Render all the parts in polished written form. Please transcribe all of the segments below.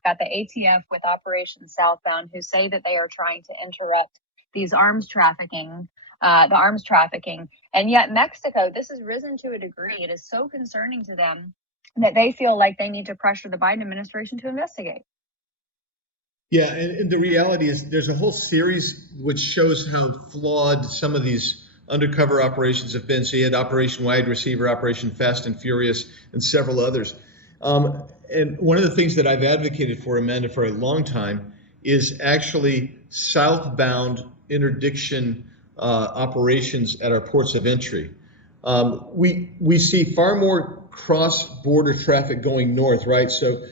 We've got the ATF with Operation Southbound, who say that they are trying to interrupt these arms trafficking, the arms trafficking. And yet Mexico, this has risen to a degree. It is so concerning to them that they feel like they need to pressure the Biden administration to investigate. Yeah, and the reality is there's a whole series which shows how flawed some of these undercover operations have been. So you had Operation Wide Receiver, Operation Fast and Furious, and several others. And one of the things that I've advocated for, Amanda, for a long time is actually southbound interdiction operations at our ports of entry. We see far more cross-border traffic going north, right? So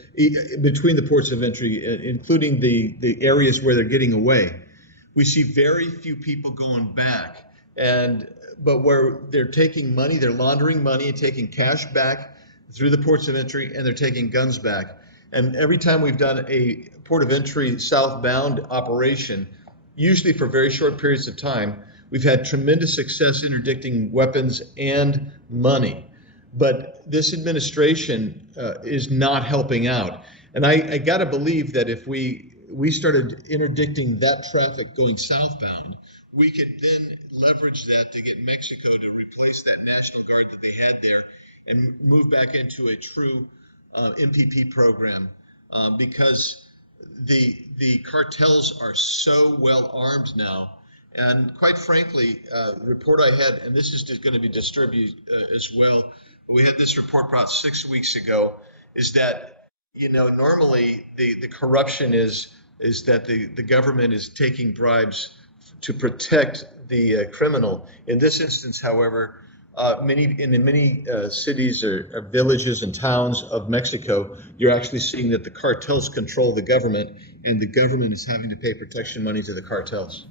between the ports of entry, including the areas where they're getting away, we see very few people going back. But where they're taking money, they're laundering money and taking cash back through the ports of entry, and they're taking guns back. And every time we've done a port of entry southbound operation, usually for very short periods of time, we've had tremendous success interdicting weapons and money. But this administration is not helping out. And I got to believe that if we started interdicting that traffic going southbound, we could then leverage that to get Mexico to replace that National Guard that they had there and move back into a true MPP program, because the cartels are so well armed now. And quite frankly, the report I had, and this is just going to be distributed as well, but we had this report about 6 weeks ago, is that, normally the corruption is that the government is taking bribes to protect the criminal. In this instance, however, in many cities or villages and towns of Mexico, you're actually seeing that the cartels control the government, and the government is having to pay protection money to the cartels.